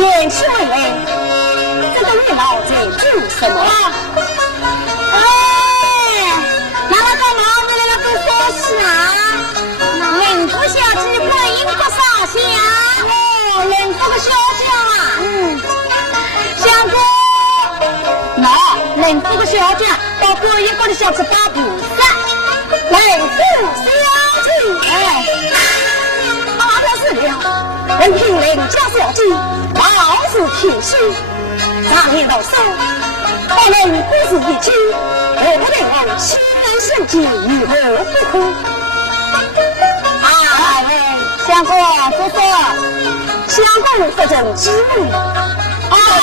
前去未来，这个你老在做什么？那个毛子那个说是啊，民族小鸡观音不上香，人这个小将啊，相公，人这个小将到观音国里小吃打菩萨，人这小鸡，好了是了，人听人家小鸡，貌似天生，常言道说，好人不是一起，我不能让西南圣鸡与我不可。相公，叔叔，相公这种机会，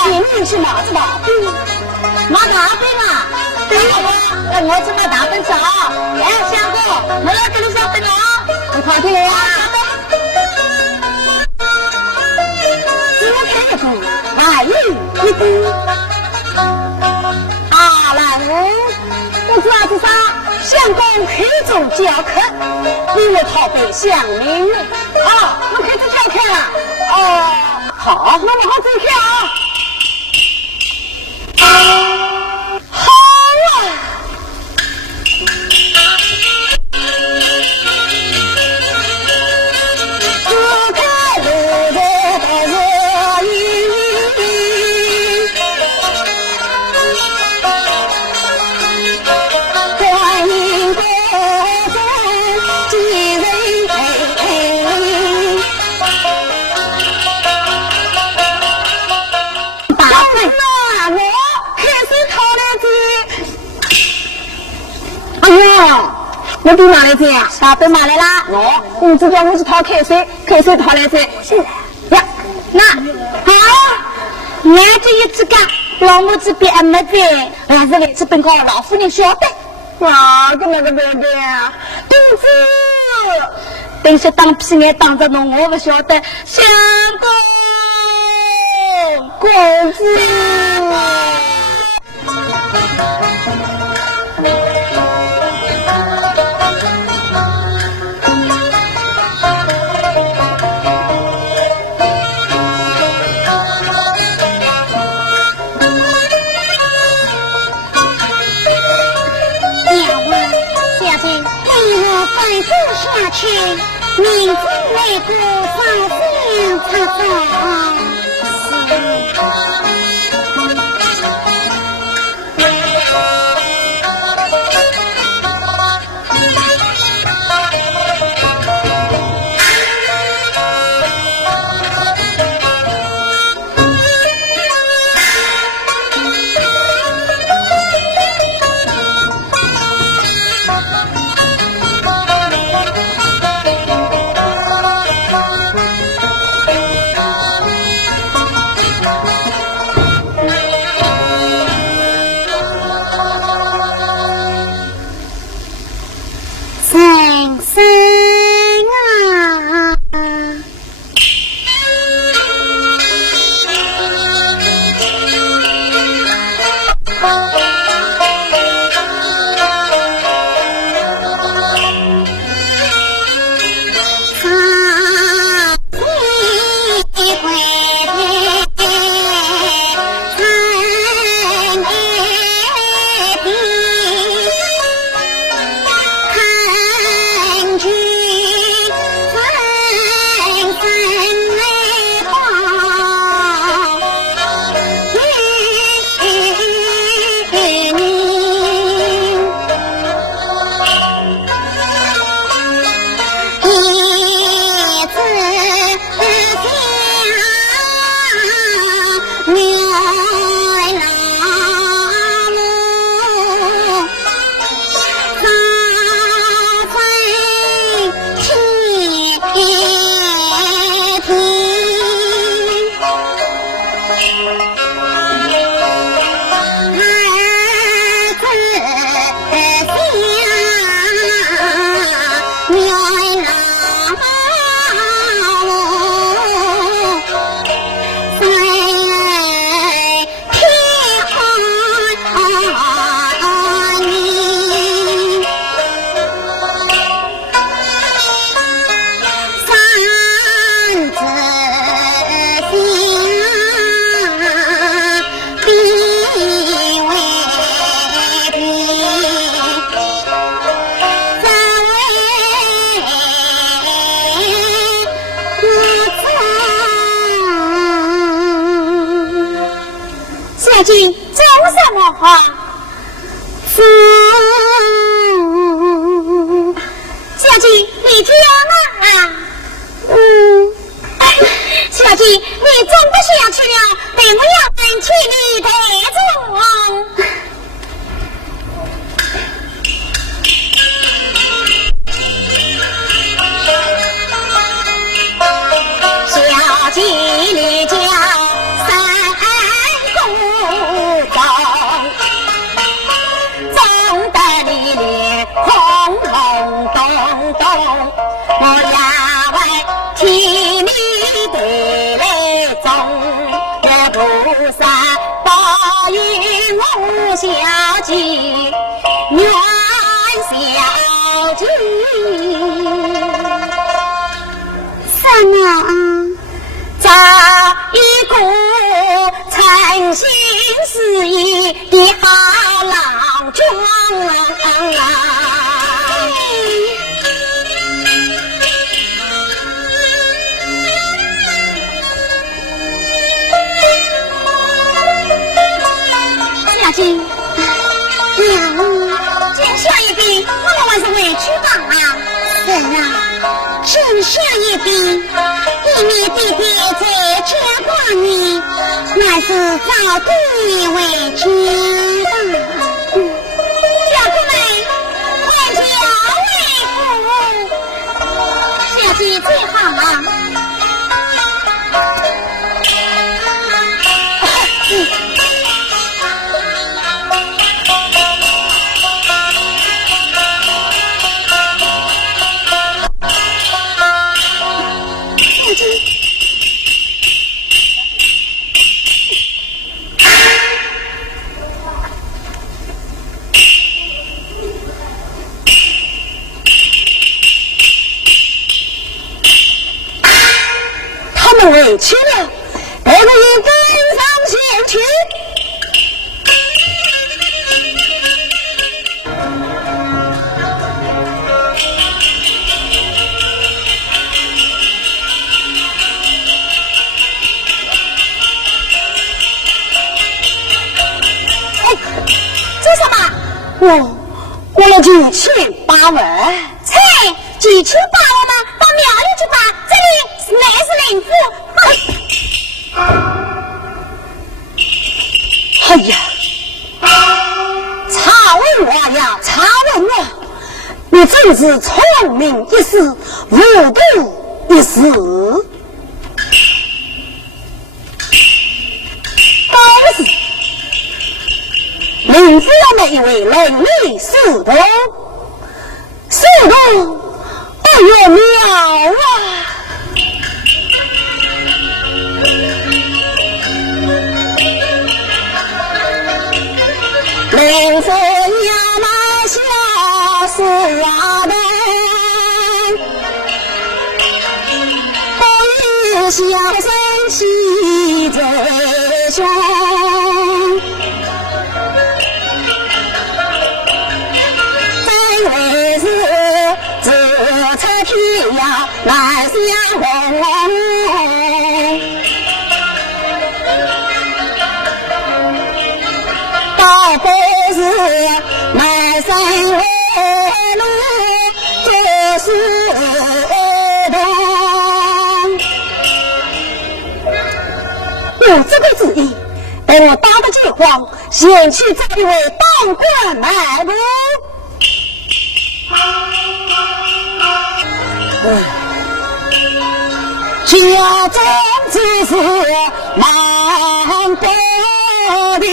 前面去马子大兵，马大兵啊！对我去马大兵去啊！哎，相公，我要跟你相兵了啊！你快点呀！只看着来一步，来人，我爪子上相公开中教课，你我讨北乡民我开始教课了。好，那我好走开啊。好啊！只看路的热意，观音国中几人陪。我给哪来着呀？大杯买来啦！你知道我是讨开水，开水讨来着。呀，那好，俺这一只干，老母子别没在，俺是来这本告老夫人晓得。哪个那个贝贝啊？肚子，等下当屁眼当着侬，我不晓得。相公，公子。再走下去，民族内部发生擦撞。啊，是小姐，你听啊，小姐，你真不下去了，等我要分请你带走。小姐，你家三姑中得里里轰轰动动，我呀为替你对来中，愿菩萨保佑我小姐，愿小姐。什么？找一个诚心实意的好郎中小姐，娘，真下一笔，我还是委屈吧啊！是啊，真下一笔，一面弟弟在牵挂你，乃是早对为亲的。小姑们，万家为父，小姐最好了。委屈了，别个已跟上前去。这什么？我了9,800万。猜9,800万吗？到庙里去吧，这里乃是领父。哎呀，查问我呀，查问我，你真是聪明一时，无度一时。都是领父的那一位能力四度，哎呦妙啊！领父要那小事啊的，不与小生气最凶。真为是自测天要来相逢。倒不是满山为路就是痛。有这个主意，等我打个饥荒，先去找一位当官买路。家中之事难得的，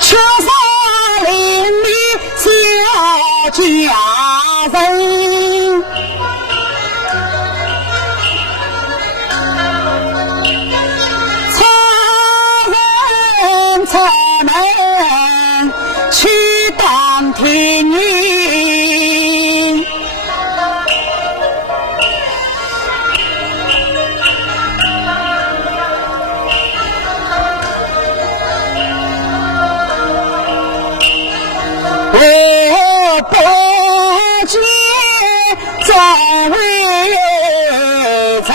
缺少邻里小家人，才能去当天女。我不觉总为真，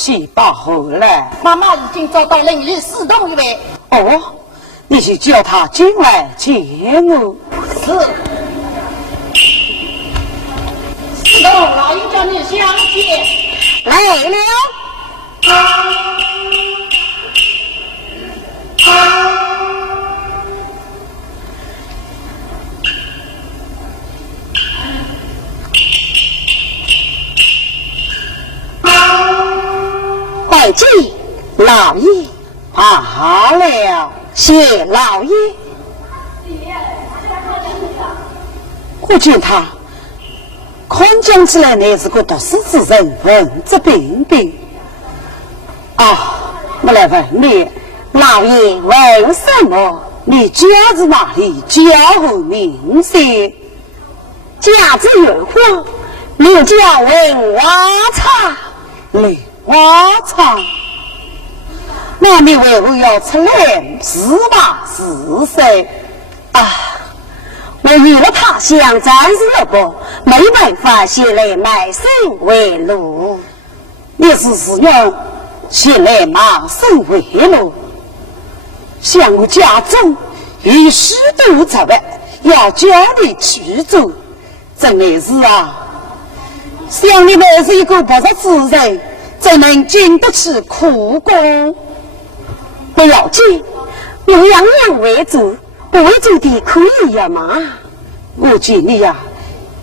西把后来。妈妈已经找到邻里四栋一位。哦，你去叫他进来见我。是。四栋老爷叫你相见。来了。拜见老爷。好了，谢老爷。我见他看讲起来乃是个读书之人，文质彬彬。我来问你，老爷为什么？你家在哪里？家何名姓？家字有花，名叫文华茶。文华茶。那你为何要出来司马4岁？我为了他乡暂时了不，没办法先来卖身为奴。你是用先来卖身为奴？像我家中有许多财物要叫你去做，真的是像你们是一个不识之人，怎能经得起苦功？不要紧，我样样为主，不为主的可以呀嘛。我见你也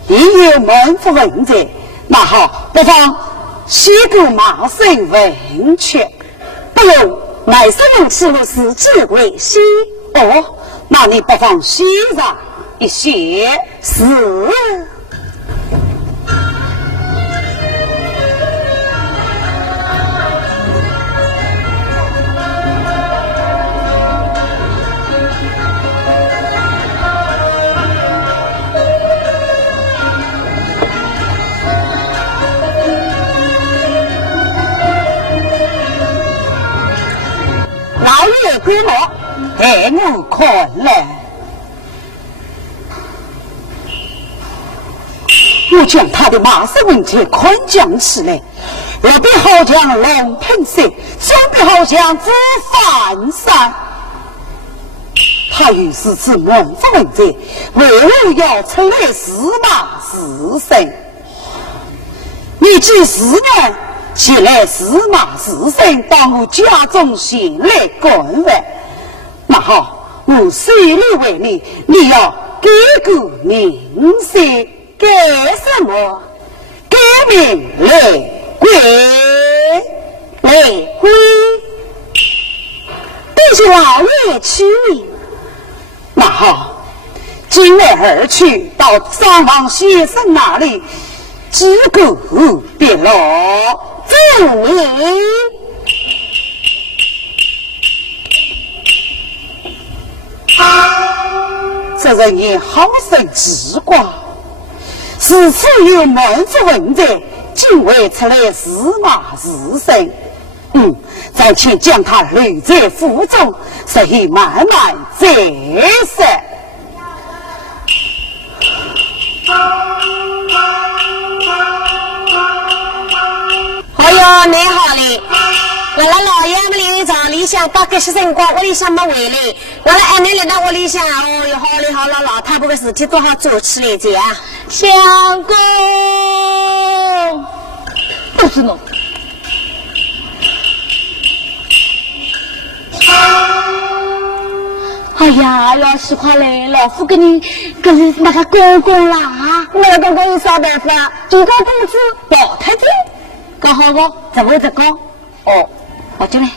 有门府文在，那好，不妨先个马身文去，不用卖身文去我是只为先。那你不妨先上一些。是。给我带我看来，我将他的马身问题宽讲起来，我比好像龙喷水，总比好像煮饭山。他于是自门府问罪，为何要出来司马4岁？你既是呢？前来司马4岁当我家中先来官位，那好，我随礼为你，你要改个名姓，改什么？改名来归，来归。但是老爷取名，那好，今日而去到张王先生那里，只顾别落。证明这人也好生奇怪，此处有门子文在，竟未出来司马4岁。暂且将他留在府中，所以慢慢再说。哎呦，你好嘞！我那老爷们里长里向把这些辰光屋里向没回来，我那俺娘来到屋里向，哦哟，好嘞好了，老太婆的事体都好做起来着啊！相公，都是侬。哎呀，老师快来，老夫跟你可是那个公公啦啊！那个公公有啥办法？就讲公子老太太。搞好不？怎么在搞？我进来。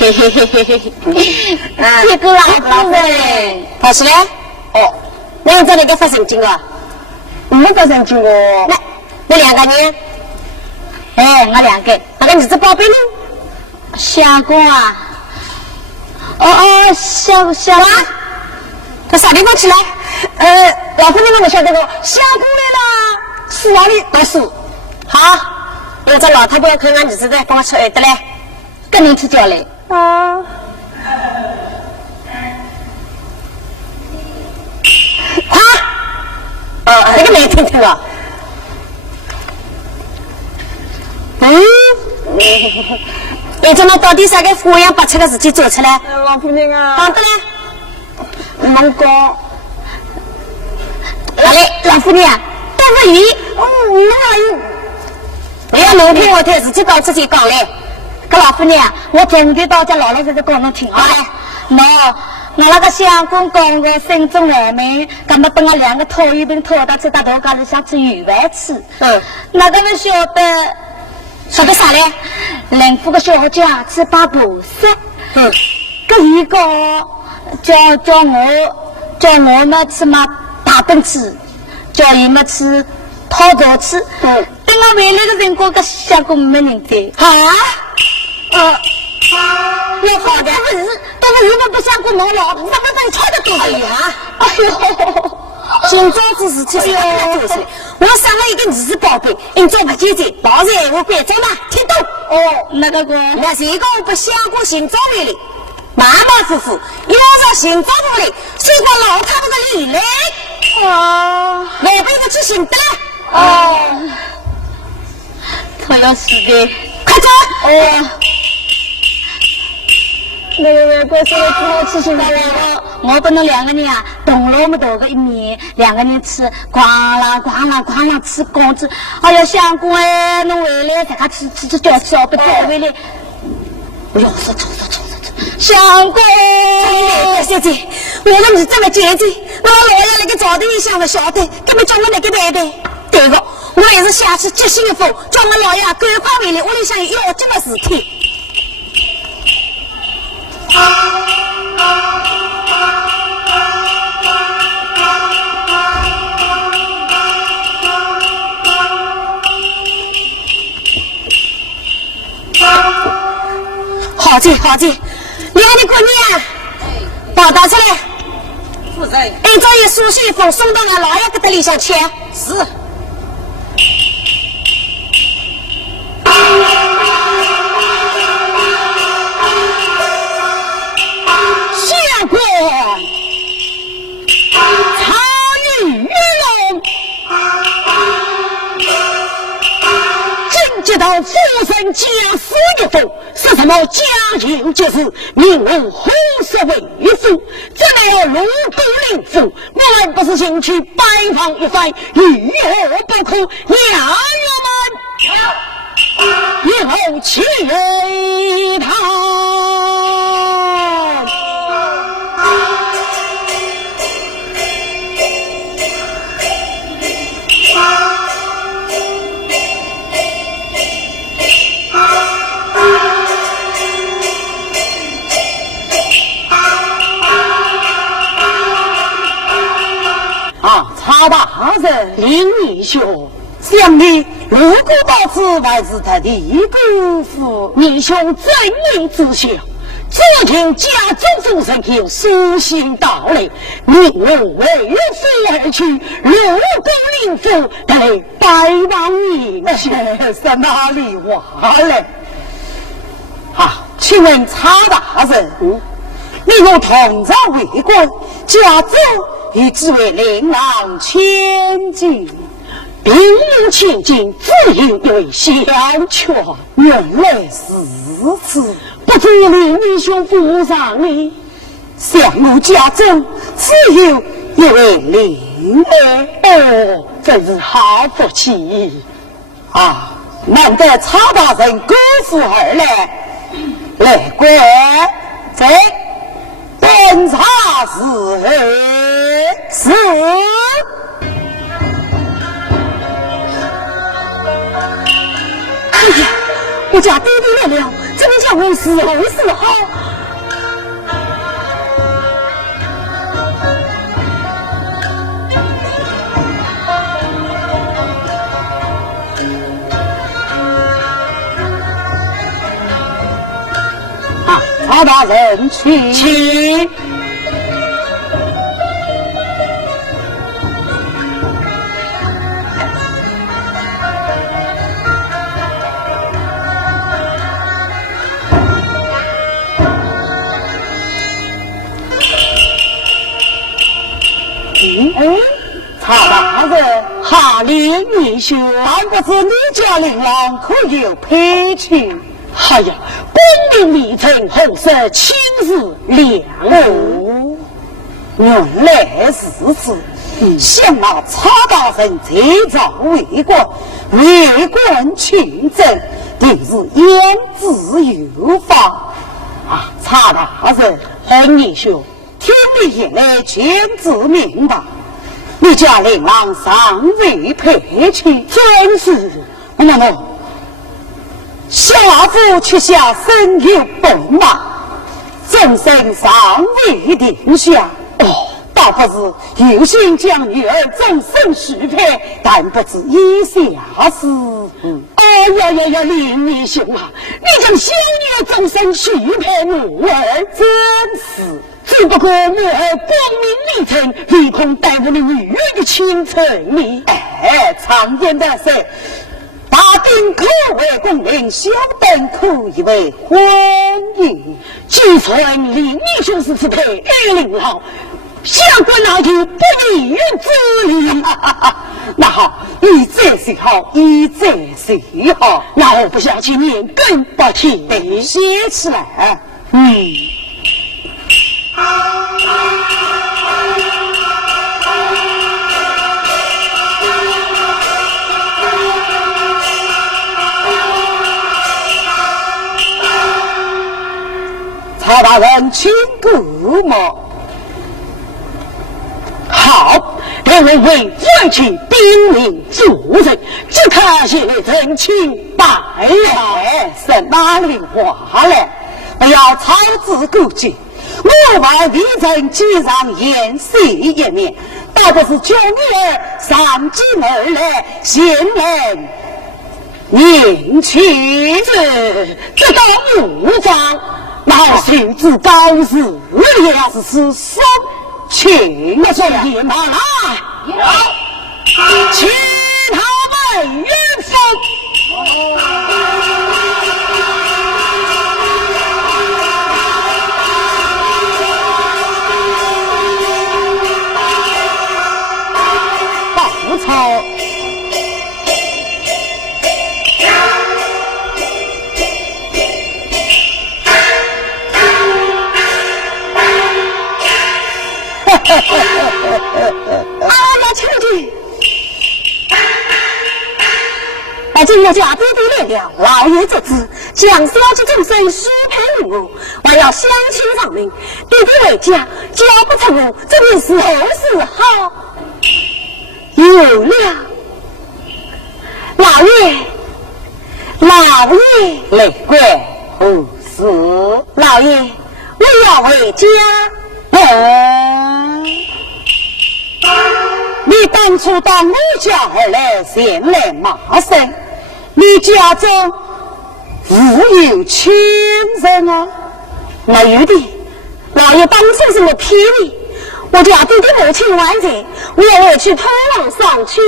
嘿嘿嘿嘿嘿嘿。这个老夫人，他是嘞？我在那个发神经啊？没发神经哦。来，我2个人。我2个。那个儿子宝贝呢？相公啊。相公。他啥地方去了？老夫人我晓得个，相公来了，是哪里读书？好，有这老太婆看俺儿子在帮我吃耳朵嘞，跟你去叫来。那个没听听啊？你怎么到底啥个花样把这个事情做出来？老夫人啊，好的嘞，能讲。好嘞，老夫人啊，都是鱼。不要弄听我听，自己到自己讲嘞。个老夫人啊，我终于到家老老实实讲侬听好嘞。那个相公讲我心中难明，那么等我两个拖一顿拖到这大头家里想吃鱼饭吃。那个们晓得啥嘞？邻府个小姐去拜菩萨。个一个叫我们去买大本吃，叫伊们去讨枣吃。等我回来的辰光，个相公没人在。我好的，都是你们不相公忙了，怎么在吵得多呀？哎呦，今朝子事情是做事，我生了一个儿子宝贝，你做不姐姐，老是我别走嘛，听懂？那个那谁个不相公行走回来？马马虎虎，要让行走回来，谁个老太婆的理嘞？外边的去行的。他要死的，快走！那个过生日我吃行的我不能两个人啊，动了我们头个一面，两个人吃，咣啷吃光子。哎呀，相公哎，侬回来大家吃叫吃不走回来。不要说走，相公，小姐，我们是这么姐姐，那老爷那个早点想了晓得，根本叫我那个白白。对个，我也是下次接新的风，叫我老爷赶快回来，屋里向有要紧的事体。好姐，你看你过年啊，报答出来。夫人，按照一书信一封送到俺老爷搁这里向去。是。相公，曹女玉龙，正接到夫人家私一封，是什么家庭之事，命我胡说为夫，这来要入宫领府，我们不是前去拜访一番，如何不可？娘们，有其他。曹大人林义兄，想你如果到此乃是他的姑父，义兄正义之孝，最近家中夫人有书信到来，命我为夫而去，入宫领府，得拜望你们先生哪里话来？请问曹大人，你我同朝为官，家中以只为琳琅千金，平民千金只有一位小妾，原来是此，不知林义兄府上你，想我家中只有一位林儿，真是好福气啊！难得曹大人姑父而来官在本茶是。哎呀，我家爹爹来了，怎么叫我伺候？曹大人请。曹大人，哈林义兄，但不知你家琳琅可有配去？哎呀，功名利成，后世亲自良哦。原来是此。向那查大人贼造为官，为官清正，定是言之有法啊！查大人，恩兄，天地以来全自明白，你家令郎尚未配娶，真是那么下夫却下身有本马，终身尚未定下。倒不是有心将女儿终身许配，但不知以下事。哎呀，林义兄啊，你将小女终身许配母儿，真是。只不过母儿光明历程，唯恐耽误了女儿的前程呢。常言的是，大丁可为公令，小丁可以为婚姻。据传林义兄是配玉林好。相关老头不理之理，那好，一再谁好，一再谁好，那我不想去念更不听的写起来。曹大人，请过吗？好，让我为父亲兵临主人，只可惜人情白来，是哪里话来？不要操之过急。我外敌人既然言色一面，倒不是叫女儿上京而来，先人念去这个武装，那谁知高日也是松请我说野马来，其他们远方。报操！亲戚，把今日家弟弟来了，老爷这次将小姐终身许配于我，还要相亲上门，弟弟回家交不成我，这便是后事好。有了，老爷，来怪后事，老爷，我要回家。你当初到我家而来，先来骂声，你家中无有亲人啊？没有的，老爷当初是我批的，我家弟弟母亲还在，我要回去通往上去。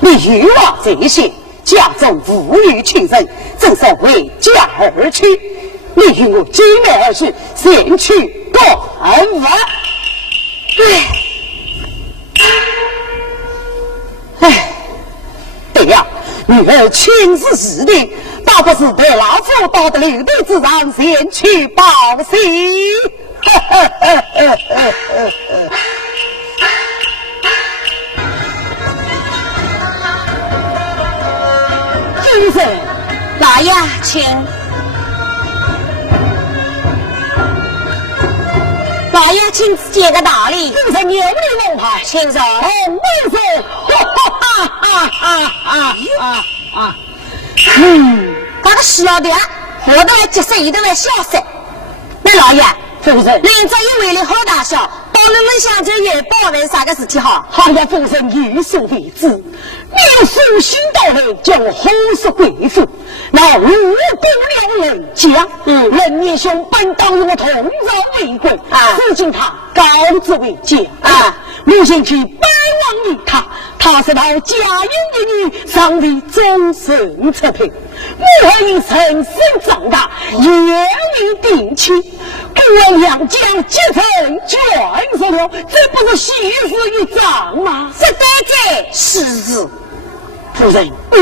你欲望这些，家中无有亲人，正是为家而去。你与我结面而去，先去断吧。对呀，女儿亲自是的，倒不是对老夫到的留地之上先去报喜。先生，老爷，请。老爷请解个道理，这是牛力龙牌，请说。为什把个小的，我都来接受，一都来笑死。那老爷，夫人，连这一位的好大小，到你们乡这也包为啥个事情好？好呀，夫人有所为之。你书信到来，叫我后事贵妇，那无功两人家，人义兄本当与我同朝为贵，如今他高职为家母亲去拜望于他是老家有的女，尚未终身出配，母后已成身长大，也未定亲，故我两将结成眷属了，这不是喜事一桩吗？这对这是夫人，我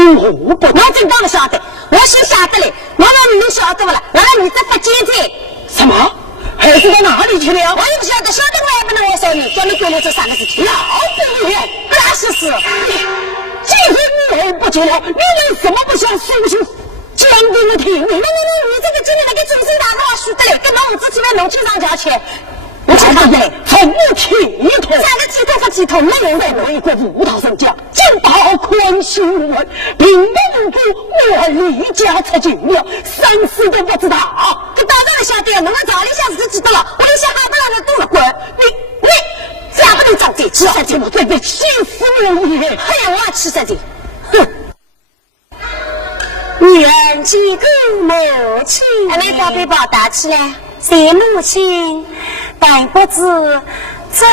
不，我真当晓得，我先晓得嘞，我让你们晓得不了，我让你这不接罪。什么？孩子到哪里去了？我也不晓得，晓得我也不能我说你，叫你管了这啥个事情？老不了，那是是。既然女儿不结了，你为什么不想诉说讲给我听？你这个今天那个终身大事我输得了，跟我之前的农村上交钱。我讲到来，从我剃头，三个鸡头和鸡头，没人在我一个无头上讲，正道宽心无问，平白无故，我离家出走了，生死都不知道。这当然晓得，侬们早里向是知道了，我一下还不让人多了滚，你这样不能长嘴，吃杀鸡，我准备气死我也！哎呀，我要吃杀鸡，哼！女儿几个母亲，还没宝贝宝打起来，谁母亲？但不知这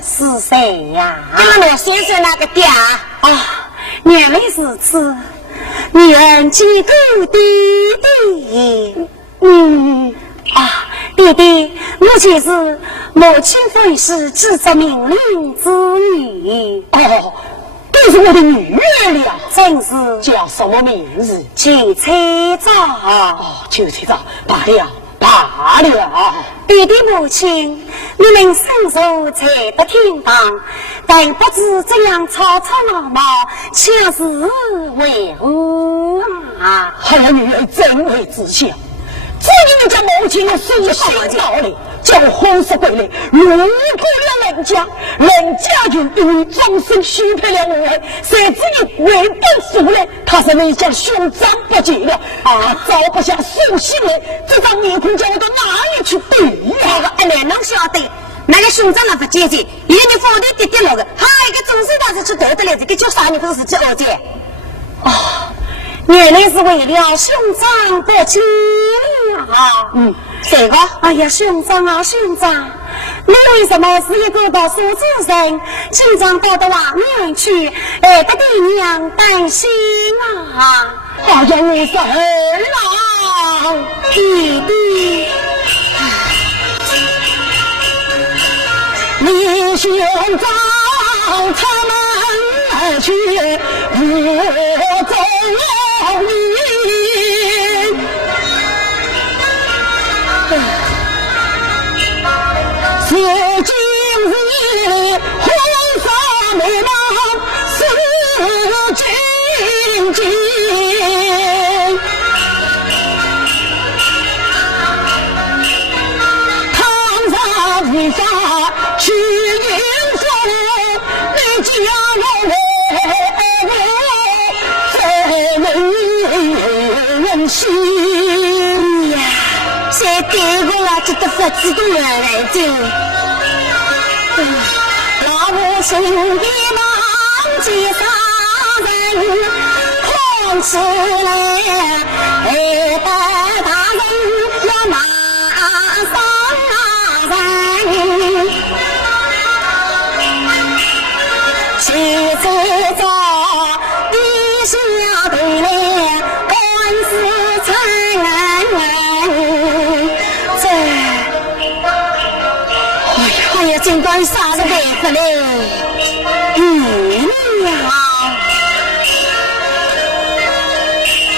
是谁呀？我先生那个爹啊，原来如此。女儿几个弟弟，弟弟，我就是母亲婚事知着命令之女。哦，都是我的女儿了。真是叫什么名字？邱彩照。哦，邱彩照，罢了。弟弟母亲，你们身手才不听当，但不知这样吵吵闹闹，恰是为何啊？好女儿真为知晓，只因家母亲的书信到来，叫婚事归来，如过了人家就因为终身许配了我儿，谁知你为本负来，他是你家兄长不结了啊！早不下书信来，这张面孔叫我到哪里去对呀？那个能晓得，那个兄长那不接近，因为你房里跌了个，还有一个终身大事去得得来，这个叫啥？你不是去二姐？哦，原来是为了兄长不结啊！这个，哎呀，兄长啊，兄长，你为什么是一个到苏州人，经常到外面去，不对娘担心啊？好像我是儿郎弟弟。你兄长出门去，我走你。是今日婚纱美貌是情景，唐山一发去迎风，你家我人心呀！谁对我啊？这个不知道来着。老母亲的忙接杀人，况是来大人要马上人，其实早一下对来官司残这哎呀尽管啥子办法嘞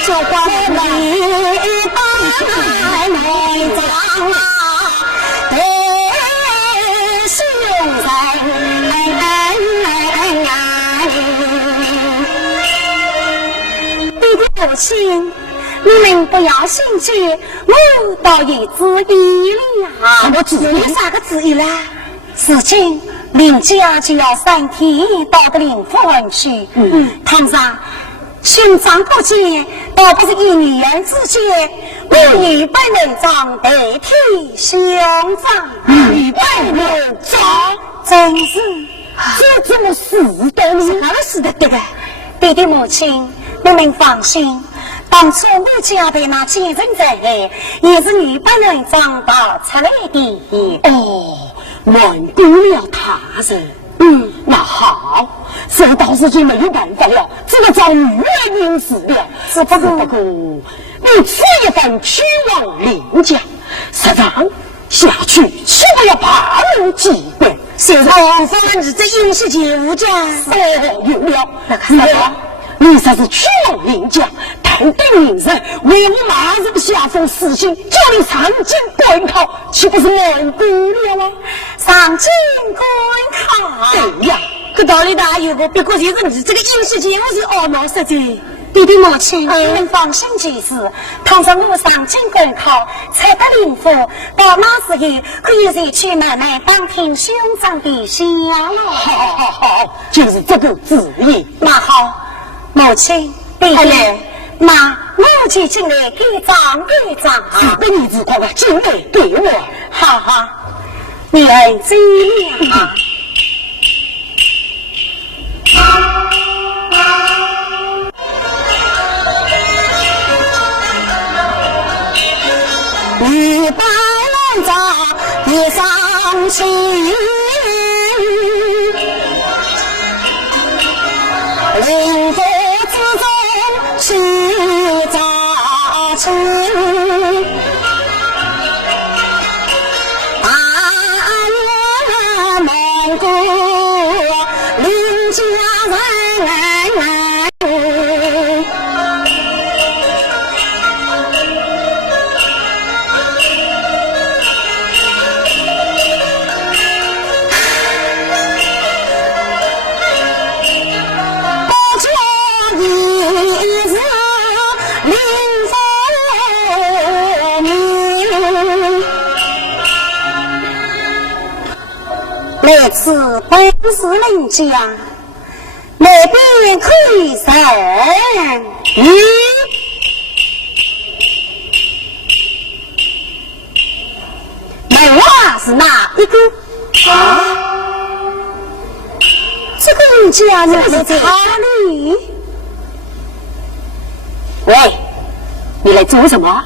这光你把来长兄弟弟母亲，你们不要心急，我倒有主意了。什么主意？啥个主意啦？事情林家就要3天到个灵府去。堂上兄长不见，倒不是一女人之间，我女扮人长代替兄长。女扮人长，真是这种事都是哪个死的对吧？弟弟母亲，你们放心，当初我家的那几人在内，也是女扮人长导出来的。哦，瞒过了他人。那好，这倒是就没有办法了，只能找女儿应死了。只不过你此一番去往林家，实上下去岂不要把人击败？现在方你这应是节无家哦，有了，你才是屈王领将，头顶名声，为我马上下封死刑，叫你上京观考，岂不是蒙不了吗？上京观考，对呀，这道理大有个，别过就是你这个应试节目是懊恼实在。弟弟母亲，你们放心即是。倘若我上京观考，采得灵符，到那时候可以再去买卖当听兄长的下了。好，就是这个主意。那好，母亲，弟弟，那母亲进来给账给账啊！把你子快快进来给我。好好，你儿子啊。一百人扎地上去，灵符之中去扎去，大元蒙古领家人。来自本市领家，那边可以上。门娃是哪一个？啊，这个领家呢是在哪里？喂，你来做什么？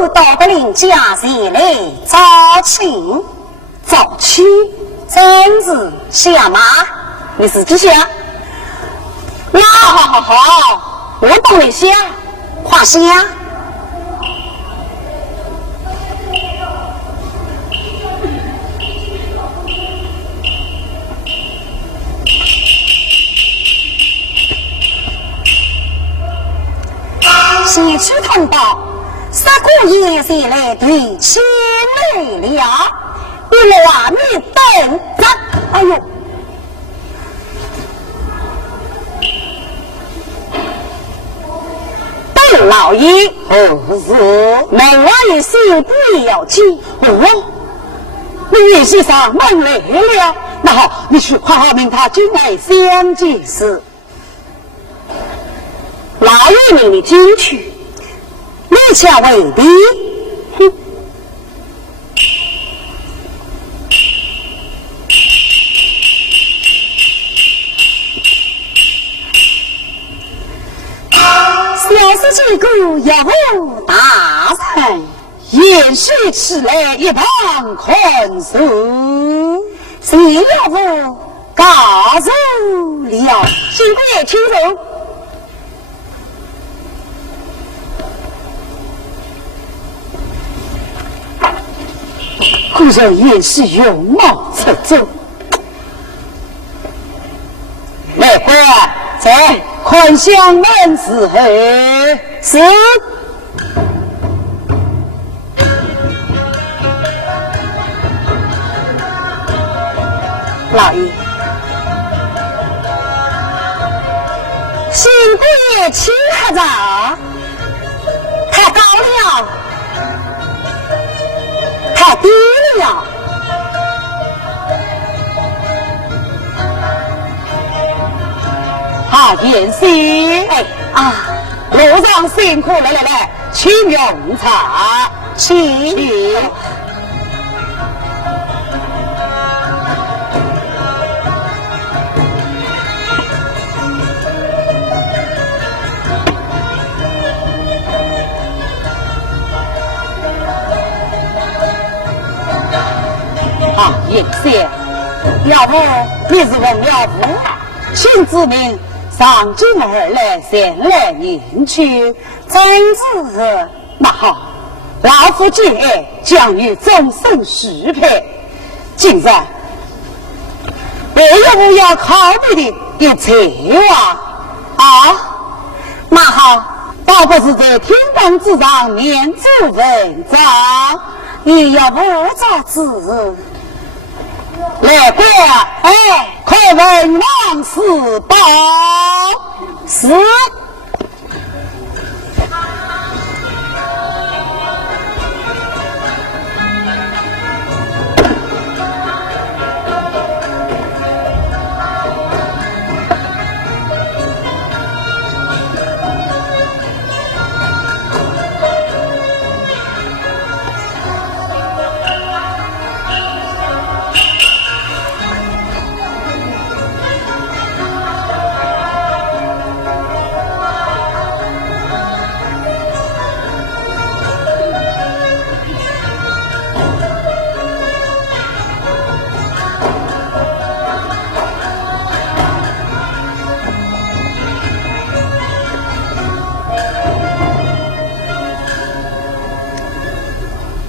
我到的领家前来招亲，早亲。真是下马，你自己想。好，我帮你想，快想。先去通报，三姑爷前来对亲来了。你外面等着！哎呦，邓老爷，是门外有事不要紧。哦，你先上门来了。那好，你去快号命他进来相见时。老爷命你进去，你家为敌。哼。小事结果要大成，演戏起来一旁看书，谁要不告诉了？新姑爷请走。果然演戏勇貌出众。来官，在看相门时候是。老爷，新姑爷请客早，太高了，太低了。好演戏，路上辛苦了，来，请用茶，请。演戏，要不你是问了父，请指明上京而来，前来迎娶，真是。那好，老夫今日将你终身许配。今日我要不要考虑的一切啊？倒不是在天堂之上面主文章，也要不造字。来官，快问王司报。是。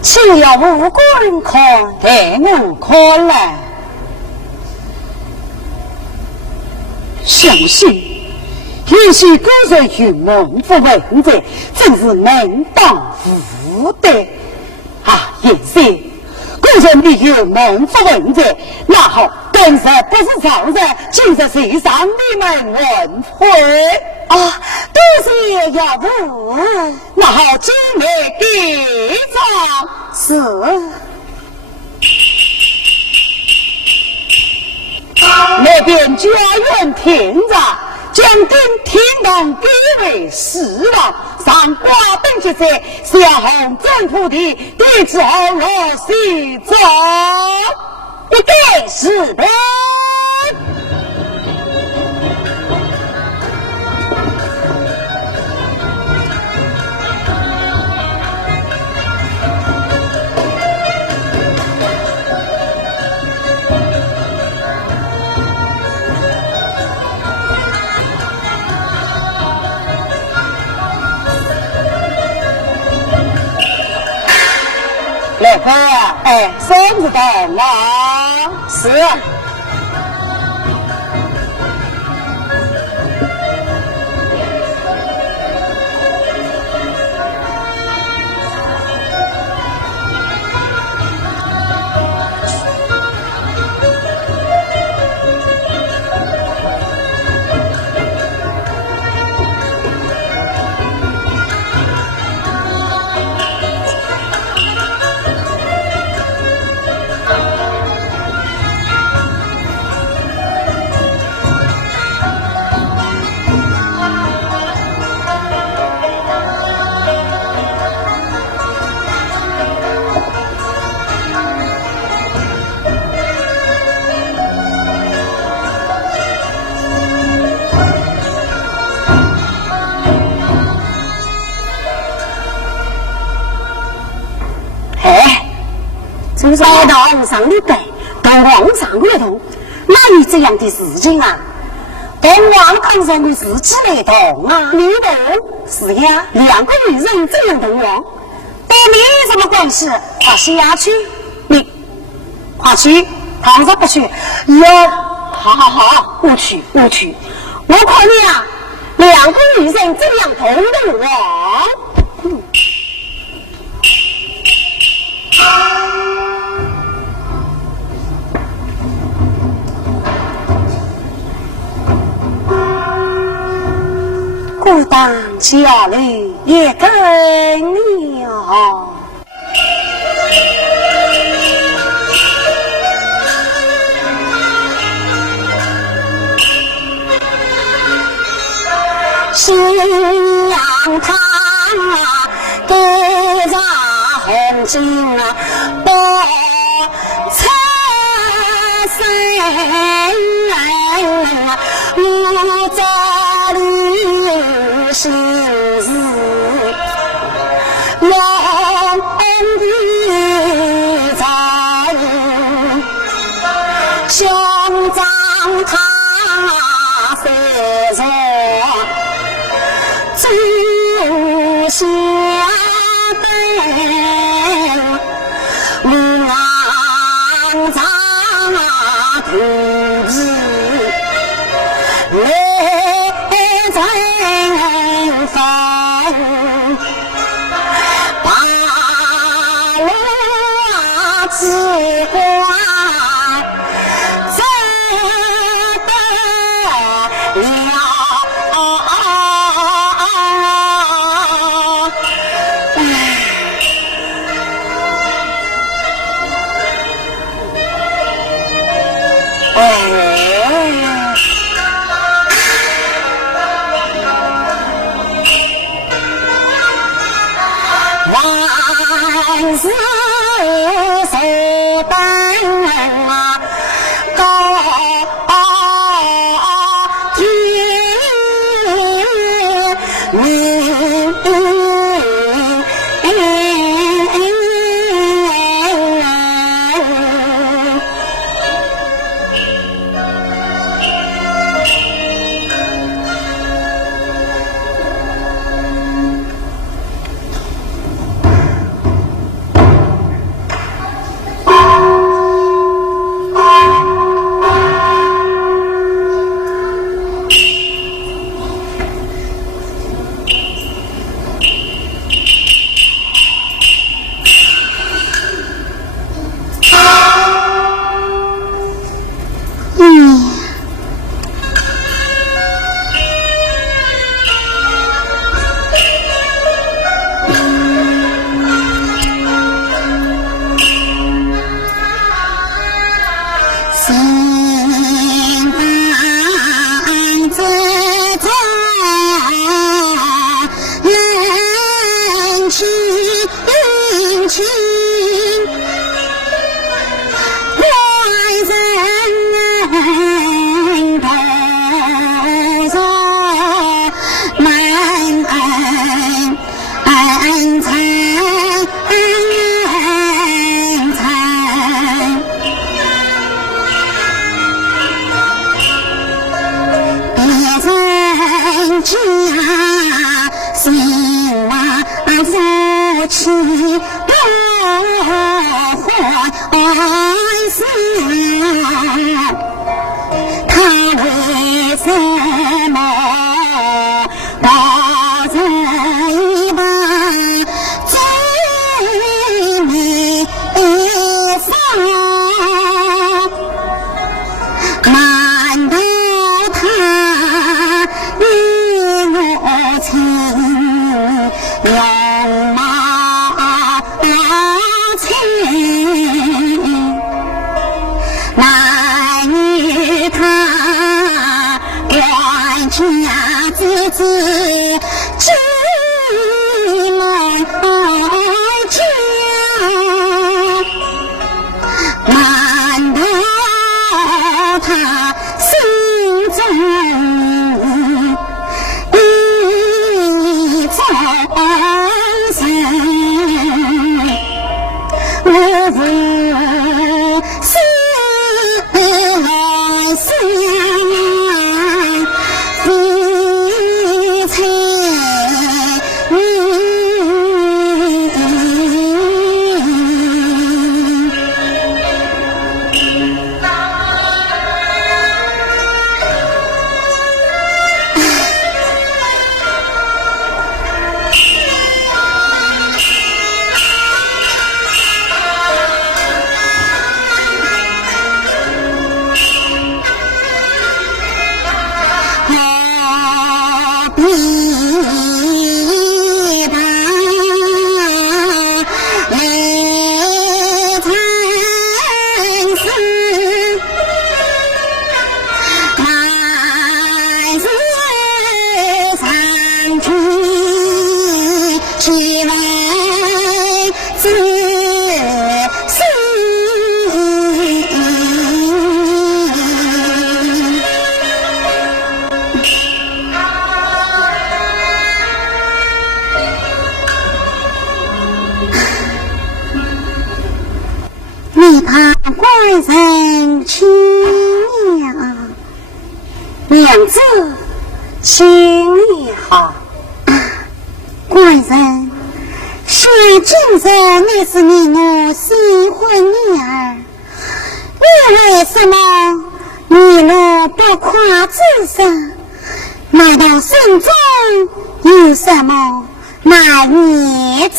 只要无辜人看，待我看来，相信有些个人与孟夫文者，真是门当户对啊！也是个人必有孟夫文者，那好，本是不是常人，竟是谁上的门文会啊？都是要不，那好，今日第场是。那边家园天着，将跟天堂改为死亡，上挂登记在小红政府的地址后落西走，一概是的。来哥，孙子到了，是。从上到皇上的背，到皇上的头，哪有这样的事情啊？同王堂上的事起来同啊？你同是呀，两个女人这样同王，跟你有什么关系？快下去，你快去，堂上不去。哟，好，我去。我看你啊，两个女人这样同王。孤单家里也跟你好，夕阳他给着红巾多彩色，我在心事long的在胸膛他飞着朱下的我昂长肚子来万事所等啊，高天明。人亲娘，娘子，请你好。官人，是今日你是你我新婚女儿，你为什么一路不夸自身？难道心中有什么难言之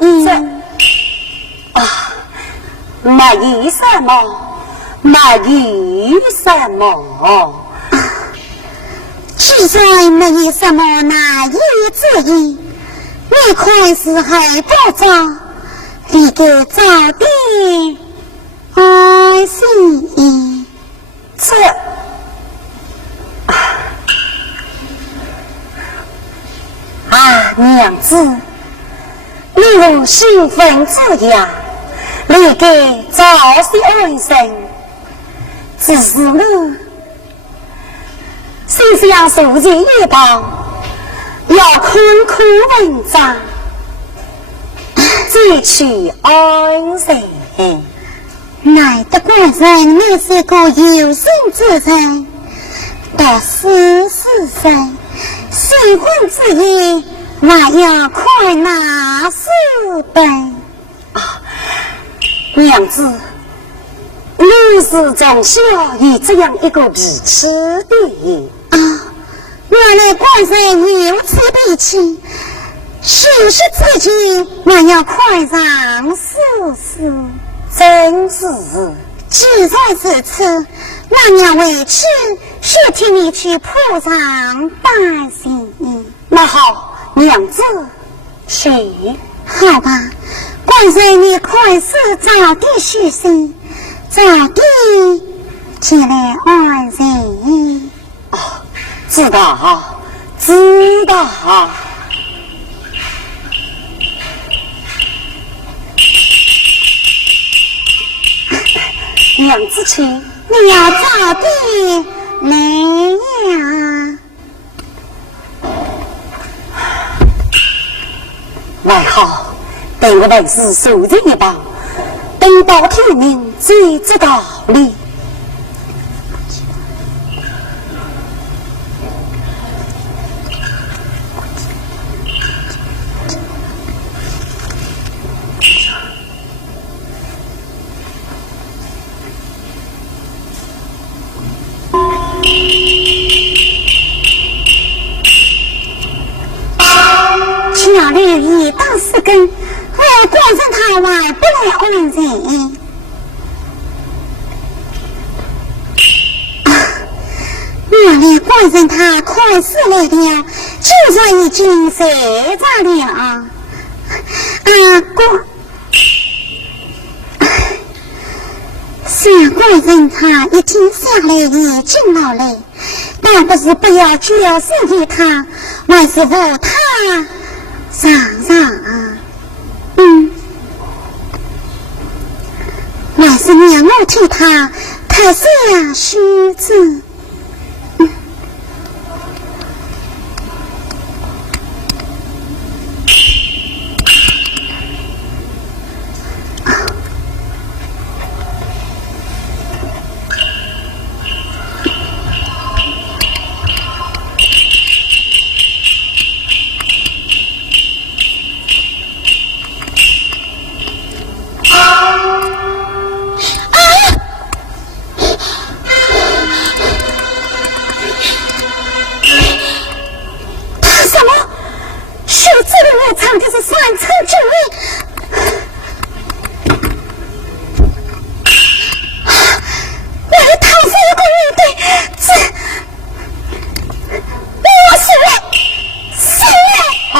隐？没有什么，没有什么。既然没有什么难言之隐，你可是还不早你给早点安心。这娘子，例如兴奋之呀，立给早些安生，只是呢，心想受尽一旁，要看苦文章，再去安生。乃得官人你是个有心之人，到14岁新婚之夜，还要快拿4本啊！娘子，你是从小有这样一个脾气的啊！原来官人有此脾气，许是自己还要快上4岁。真是，既在此次，那娘委屈是替你去铺上大喜。那好，娘子，请好吧。官人你快是早地许心，早地前来安人。知道，知道。娘子请，你要早地来呀！还好，等我们是守着一帮，等到天明最知道理。哪里一到4更，我官人他还不来安人。原来官人他快死了的，就算已经睡着了。阿哥，小官人他一听下来已经老累，但不是不要去要送给他，还是扶他上还是娘我替他太下须子。唱的是三层之位，我的唐僧一个乐队，我是啊，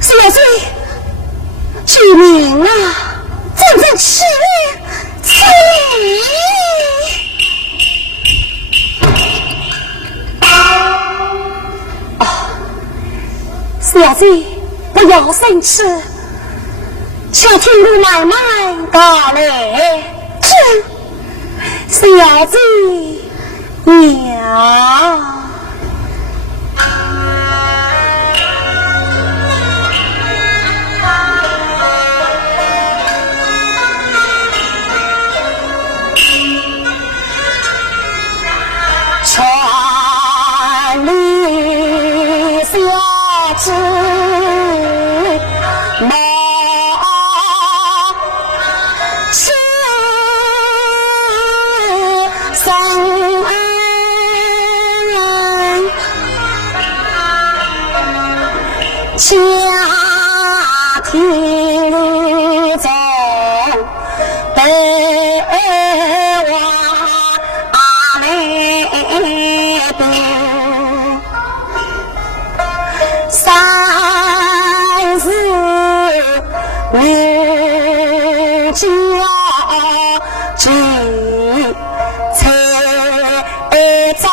小醉救命啊！真正吃力小醉，不要生气，小听路买卖到来，小醉娘。船里小子马是生家庭中被三十女家进才早。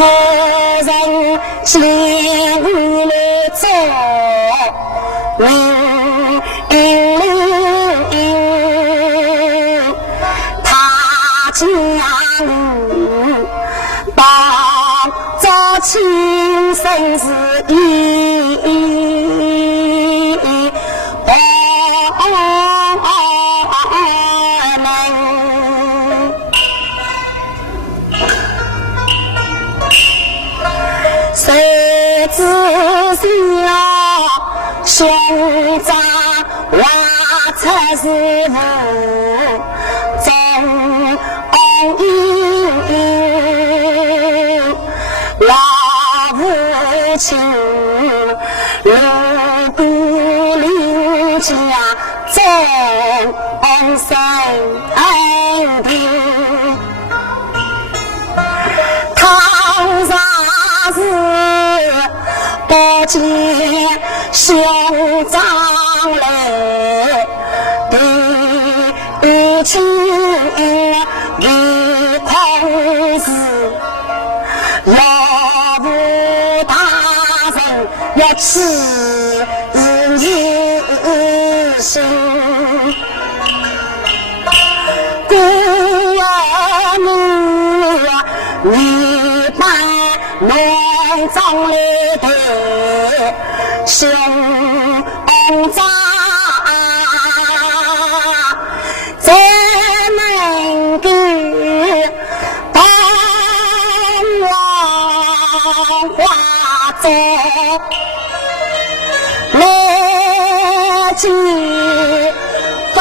夫人见来走，他将当作亲生子义。谁知晓兄长话出是无中意，老父亲如故邻家终身听，倘若是不见兄长来，比起离空时，老父大人要起心，故你把农庄里的兄长在门边当王花中来接饭。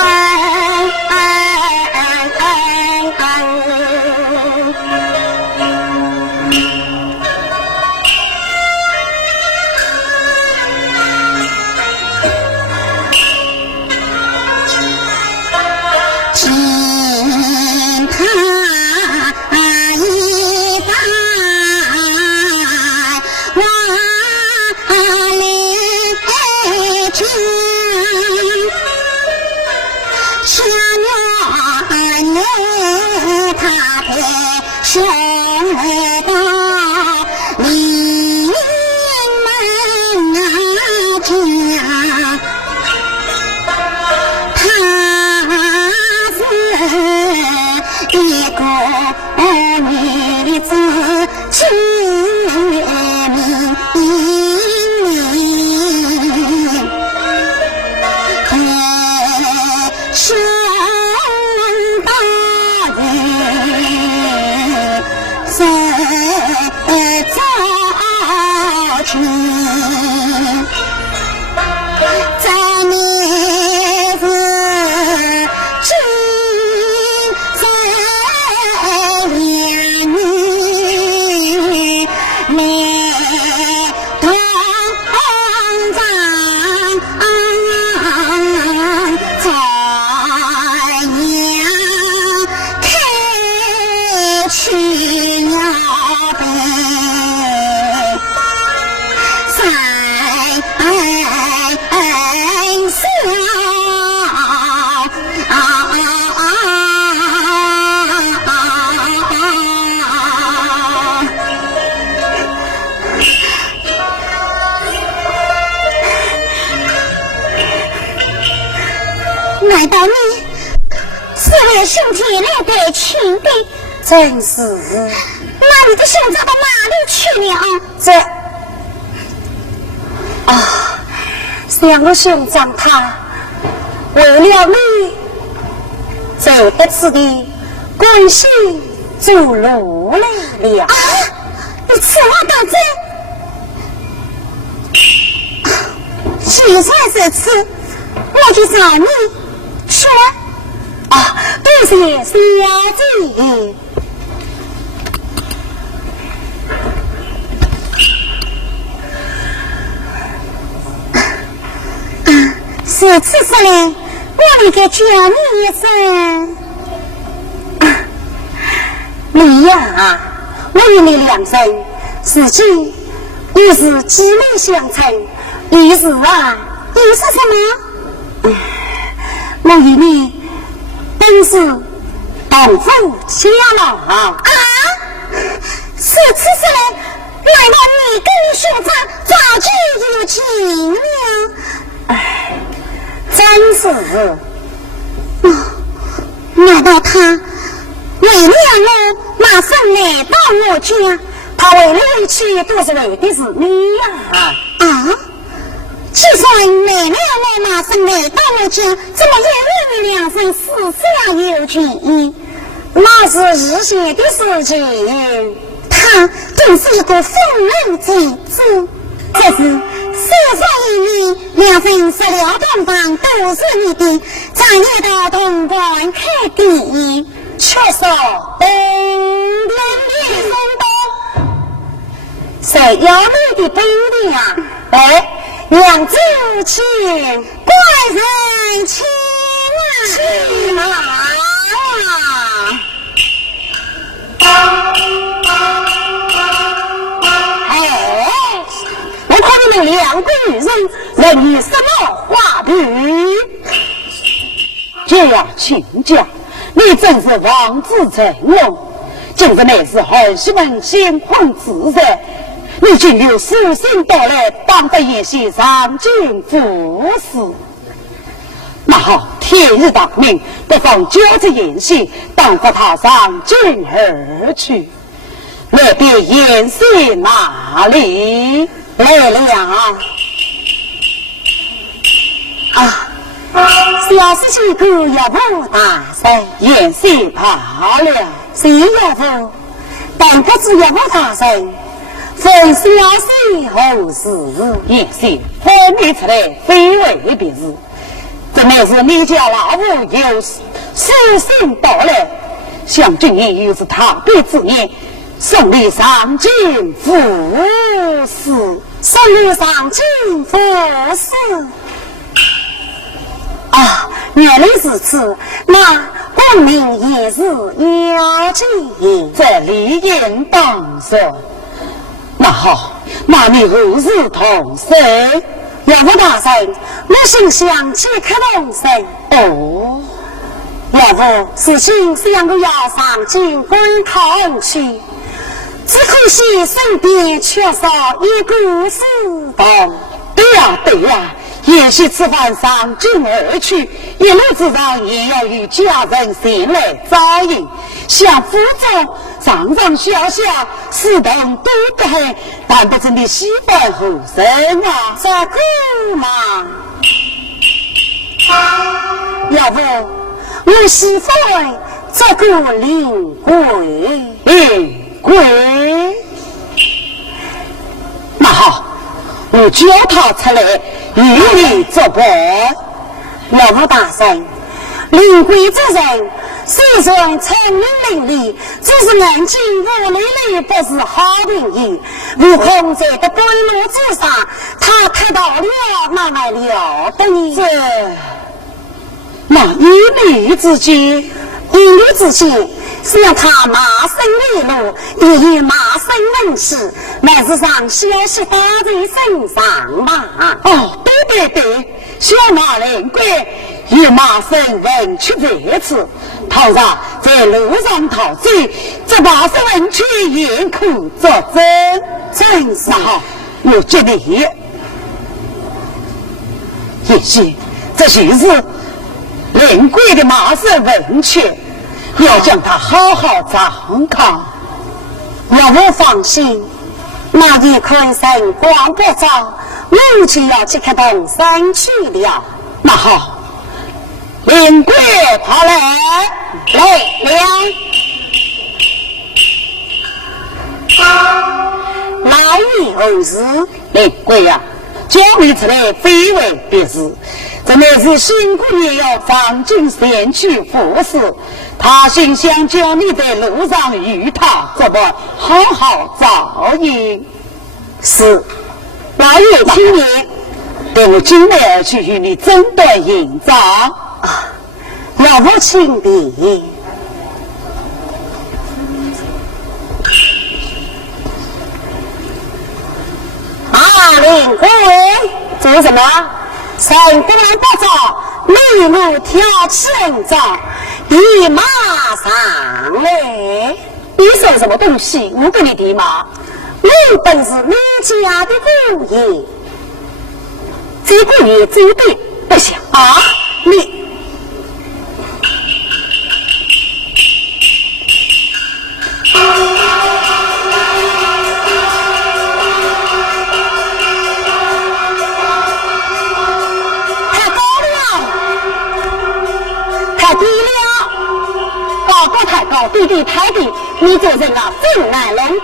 难道你是为兄弟来带亲的？真是。那你的兄长到哪里去了？这两个兄长他为了你走得此地关系走路来了。你此话当真？既然如此，我就找你说多谢小姐。是此事来，我应该叫你一声。你呀，我与你两人自己又是姊妹相称，一是你是什么？我与你本是同父偕老。是此事来，情了。哎，真是。难道他为了我马上来到我家？他为了一切都是为的是你呀！就算为了我马上来到我家，怎么也有两声私下有情？那是日前的事情。他真是一个风流之子。这是世上一年两份石料铜棒都是你的，在你到潼关开店，却说东边松东，谁要你的本领啊？哎，两只亲，怪人亲啊！两个女人能以什么话比？这样请教，你真是妄自成龙。今日乃是儿媳们新婚之日，你竟留书信到来，帮着一些上京服侍。那好，天日当明，不妨交着言行，当着他上京而去。未必言行哪里来了小事情可要不大声，言行罢了。谁要不？但不知要不大声，分小事后事，言行分别出来，非为别事。这乃是你家老母有书信到来，想今年又是特别之年，送你上京服侍，送你上京服侍。原来如此，那功名也是要紧，这理应当说。那好，那你何日同生？要不大声，我心想即刻同生。要不事情想我要上京观看去，只可惜身边缺少一个侍童。对呀，也许此番上京而去，一路之上也要与家人前来照应，像夫中上上下下侍童都该，但不知你喜欢何人啊？这个嘛，要不我喜欢这个灵鬼。那好，我叫他出来与你作伴。要不大声，灵鬼之人虽然聪明伶俐，只是眼睛无理不是好灵验，悟空在的半路之上，他看到了那么了得你。那一律之间是让他马身利路，也以马身问世，乃是让消息发在身上嘛。对，小马灵鬼以马身问去这次，倘若在路上逃走，这马身问去也可作证。真是好，我这里也许这就是灵鬼的马身问去，要将他好好张康。要我放心，那地昆山光不照，我就要即刻动身去了。那好，灵鬼他来了。来意何事？灵鬼呀，叫你出来非为别事，这乃是辛苦也要上京前去服侍。他心想叫你在路上与他这么好好照应。是，老爷请你等我今晚而去与你争端营帐。要不请你。灵鬼做什么？神官不照，内幕挑起人照，地马上来。你说什么东西？我给你地马。你本是你家的姑爷，这个月这对不行啊！你太高了，太低了，高高太高，低低太低，你就成了正男人。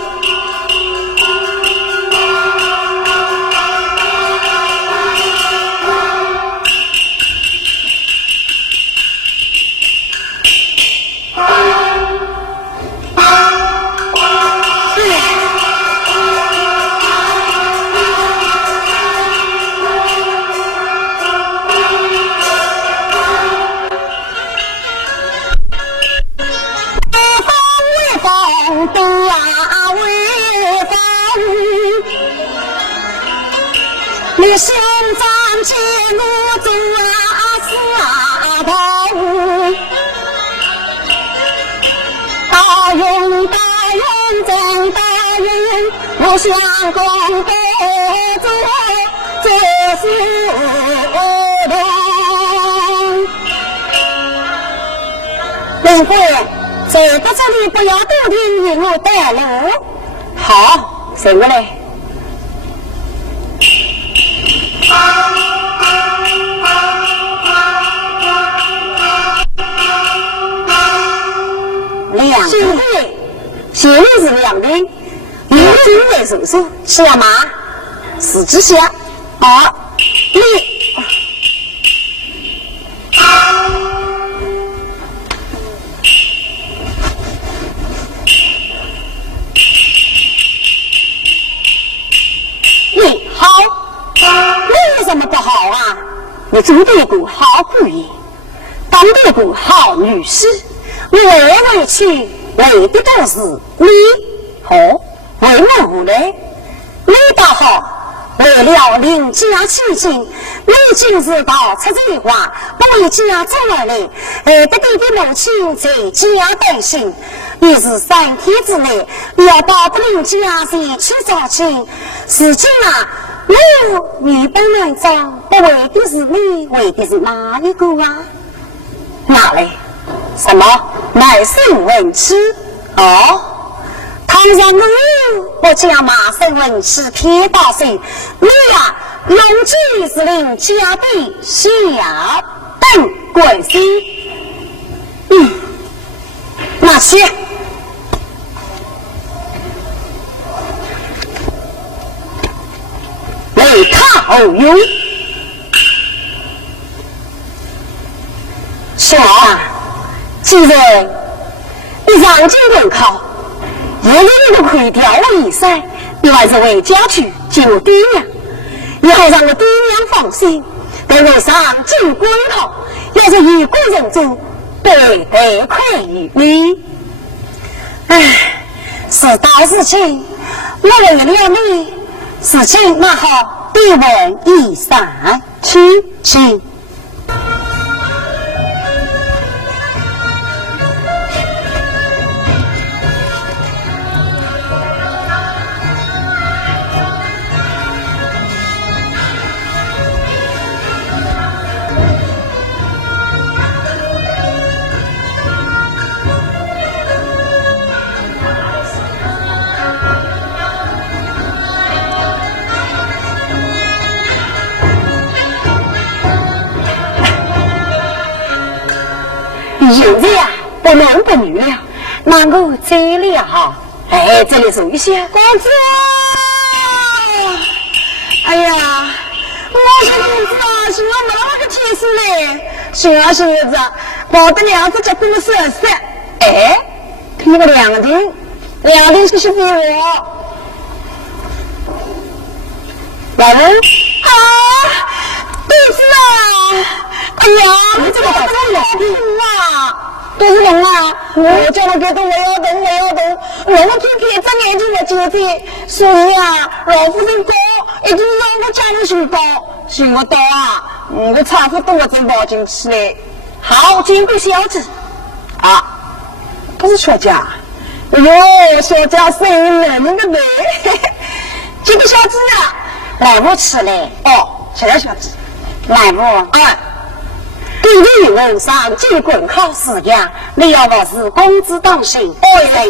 你先站起我做死头，大勇大勇真大勇，我想公公做事头。林贵，走到这里不要多听你我带路。好，什么嘞？两军队，前面是两军，有军队手术，下马，死之下，好，你好，你有什么不好啊？你做对过好姑爷，当对过好女士。你为委屈，为的都是你，为我呢？你倒好，为了邻家亲近，你竟是道出这话，不为家做来的，不给的母亲在家担心。你是3天之内要到不邻家前去找亲，事情啊，你不能找，不为的是你，为的是哪一个啊？哪里？什么乃生文痴？哦，倘然我将马生文痴贴到身，你呀，永居是邻家的下等贵姓。拿去。为他而用。小啊，既然你上京赶考，一个人都可以调我一塞，你还是回家去见我爹娘，以后让我爹娘放心。等我上京赶考，要是一个人中，对得愧于你。是大事情，我为了你，事情那好，必闻一散去请。现在呀，不男不女了，那我走了。这里走一下，公子。哎呀，我是公子啊，是我妈个天使嘞，是啊是子，保得两只脚不是色。听个两丁是比我。老人啊，对子啊！哎呀，你这个打中了都是龙啊！我叫他给动，我要动，龙偏偏睁眼睛我姐姐，所以啊，老夫人高一定让我家里去高，行我到啊，我差不多我真跑进去嘞。好，经过小子啊，不是说家，哟，说家生人的呗。这个小子啊，来我吃嘞，这下子，来不？哎，对你人上结棍考试呀，你要不是公子当心，我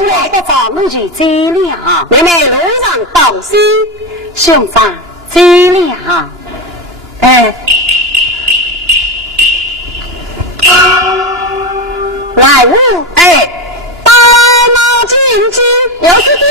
来得早我就走了。妹妹路上当心，兄长走了。哎，来我哎，大马进京有事的。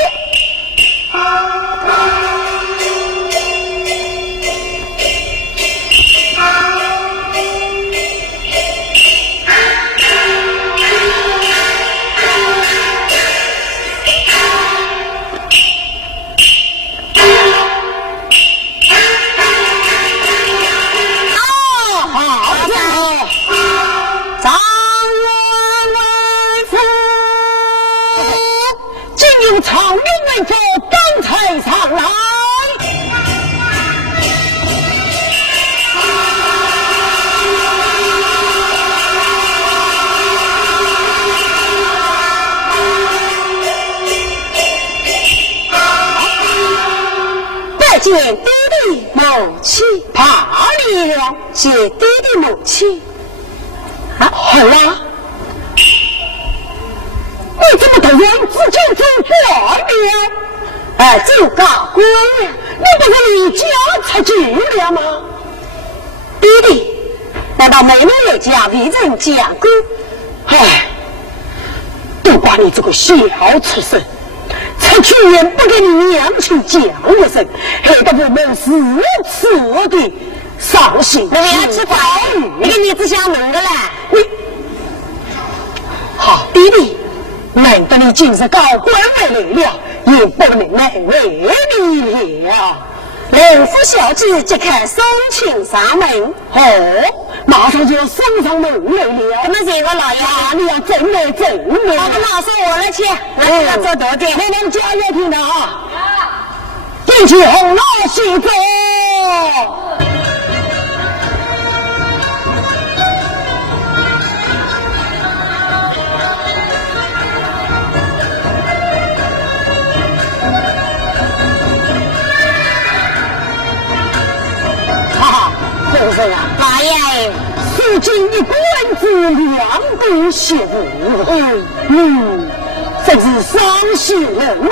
常人为主，刚才上来。拜见爹爹母亲，怕你了，谢爹爹母亲。好了。你怎么突然之间就转变？哎，这个鬼呀！你不是离家才去了吗？爹爹，难道妹妹也家被人讲过？哎，都怪你这个小畜生，才去年不给你娘亲讲一声，害得我们如此的伤心。妹妹要吃饭，你给你子想弄的嘞？你好，爹爹。难得你今日高官来了，也不能难为你了。老夫小侄即刻送请上门。哦，马上就要送上门来了。那么这个老爷，你要走来走来。好的，马上我来去，我要做多点。你们家要听的啊！进去红老西走。老爷，如今一官子两不休，真是伤心人们，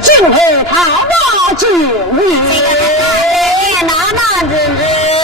今后他拿救你。这个哪真是。